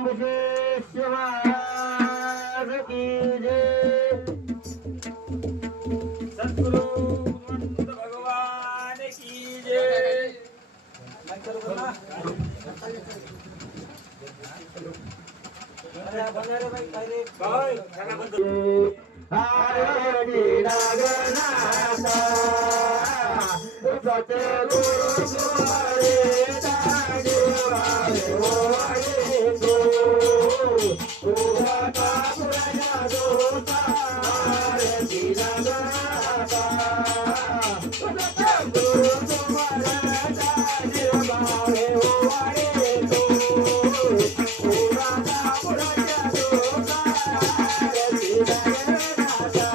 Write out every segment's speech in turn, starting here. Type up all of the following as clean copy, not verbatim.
शंभुशेष महाराज की जय। सद्गुरु हनुमंत भगवान की जय। हरे नागनाथा सतगुरु तुम्हारे दानी वाले वाले को उदाता पुराना दोता हरे नागनाथा सतगुरु तुम्हारे दानी वाले वाले को उदाता पुराना दोता हरे नागनाथा।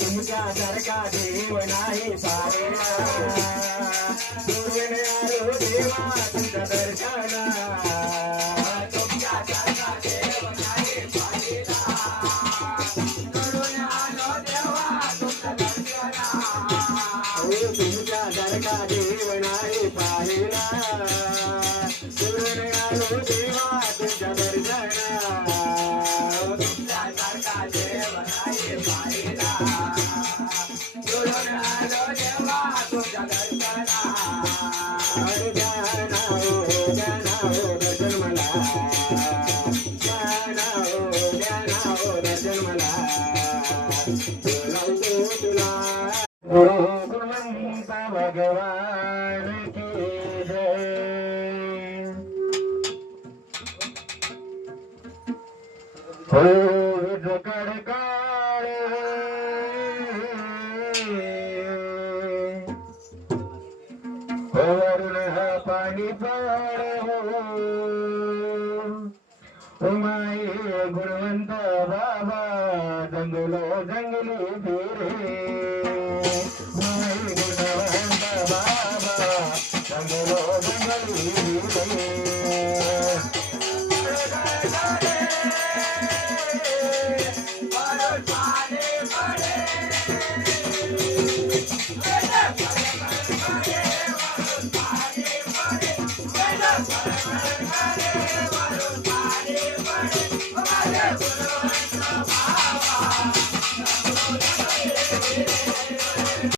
तुमच्या सारखा देव नाही पाहिला पूर्ण आलो देवा तुमच्या दर्शना तुमच्या सारखा देव नाही पाहिला पूर्ण आलो देवा तुमच्या दर्शना तुमच्या सारखा देव नाही पाहिला पूर्ण आलो देवा तुमच्या दर्शना तुमच्या सारखा देव नाही पाहिला भगवान की जय। हो जगड़काळ वरुण पाणी